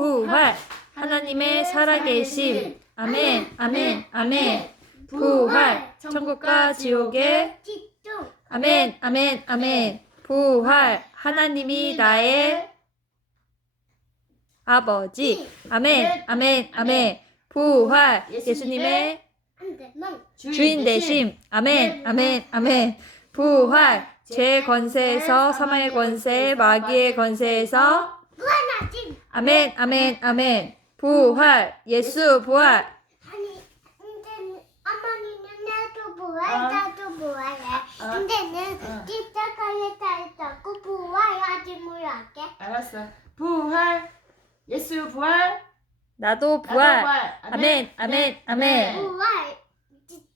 부활. 하나님의 살아계심. 아멘 아멘 아멘. 부활. 천국과 지옥의 아멘 아멘 아멘. 부활. 하나님이 나의 아버지. 아멘 아멘 아멘. 부활. 예수님의 주인 되심. 아멘 아멘 아멘. 부활. 죄 권세에서 사망의 권세 마귀의 권세에서 아멘 아멘 아멘 부활 예수 부활 아니 근데 어머니는 나도 부활 아. 나도 부활해 아. 근데는 아. 잘했다고 부활하지 못할게 알았어. 부활. 예수 부활. 나도 나도 부활 아멘 아멘 아멘 부활 집-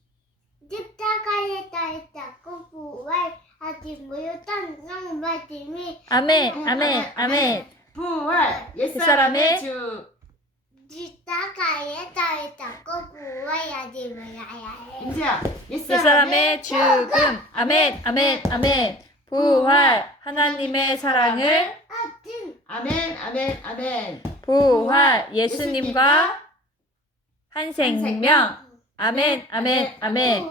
집착하게 잘했다고 부활하지 못한 말씀이 아멘 아멘 아멘 부활. 그 옛사람의 사람의 주. 집착하게 잘했다고 부활하지 못하야 해. 임지야. 옛사람의 죽음. 아멘 아멘 아멘. 부활. 하나님의 사랑을 아진 아멘 아멘 아멘. 부활. 예수님과 한 생명. 아멘 아멘 아멘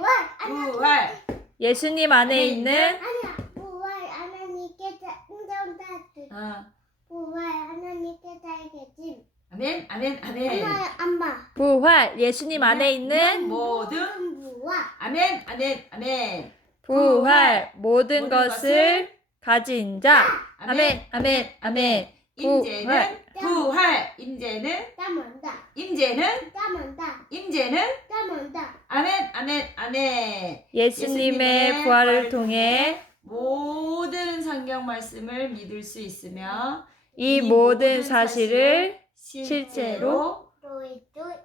부활. 예수님 안에 있는 아니야. 부활. 하나님께서 인정받듯 어. 부활 하나님께서 알겠지 아멘 아멘 아멘. 엄마 엄마 부활 예수님 안에 있는 모든 부활 아멘 아멘 아멘. 부활 모든 모든 것을 가진 자 아멘 아멘 아멘 임재는 부활. 임재는 따만다 임재는 따만다 임재는 따만다 아멘 아멘 아멘. 예수님의 부활을 통해 모든 성경 말씀을 믿을 수 있으며 이 모든 사실을 실제로 또이또